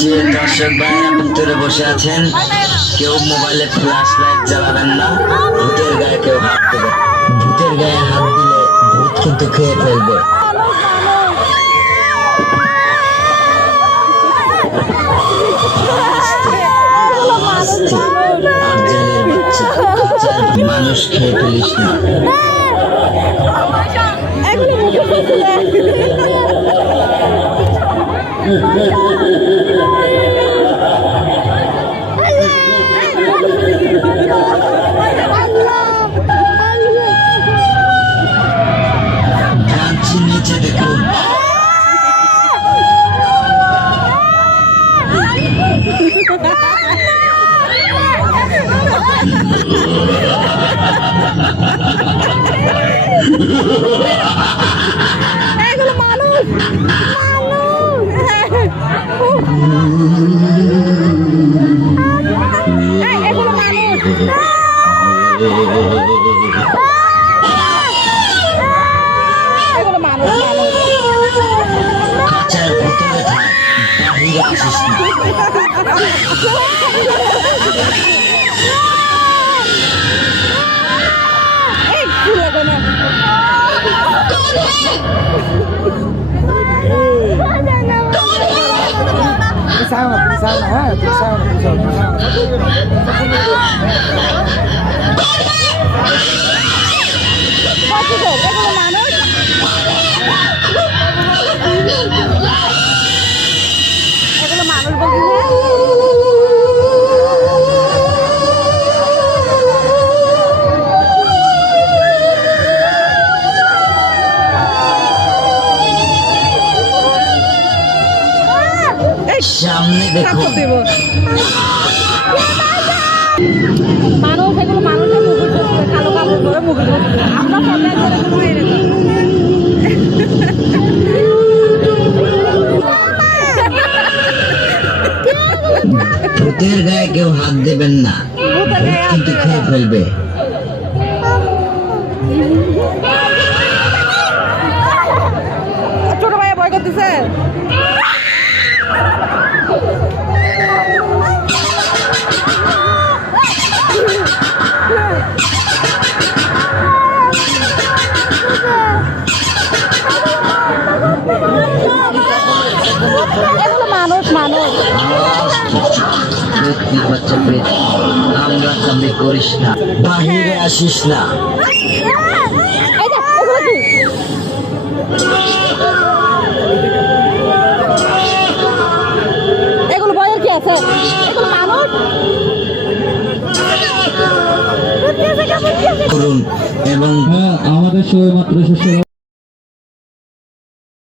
যে দর্শক ভাইরা ভিতরে বসে আছেন, কেউ মোবাইলে ফ্ল্যাশ লাইট জ্বালাবেন না। ভূতের গায়ে কেউ হাত দেবে, ভূতের গায়ে হাত দিলে ভূত কিন্তু খেয়ে ফেলবে। মানুষ খেয়ে ফেলিস না। নিচে দেখুন, এগুলো মানুষ এগুলো মানুষ এগুলো মানুষ কাঁচার ভিতরে থাক, বাহিরে আসিস না। সামনে দেখুন, মানুষ এগুলো মানুষের মুখে কালো কাপড় ধরে মুখে আমরা ভূতের গায়ে কেউ হাত দেবেন না, কিন্তু খেয়ে ফেলবে। ছোট ভাইয়া ভয় করতেছে। এগুলো মানুষ মানুষ আমরা চাকরি করিস না, বাহিরে আসিস না। এগুলো ভয়ের কি আছে? এগুলো মানুষ করুন এবং আমাদের সময় মাত্র শেষ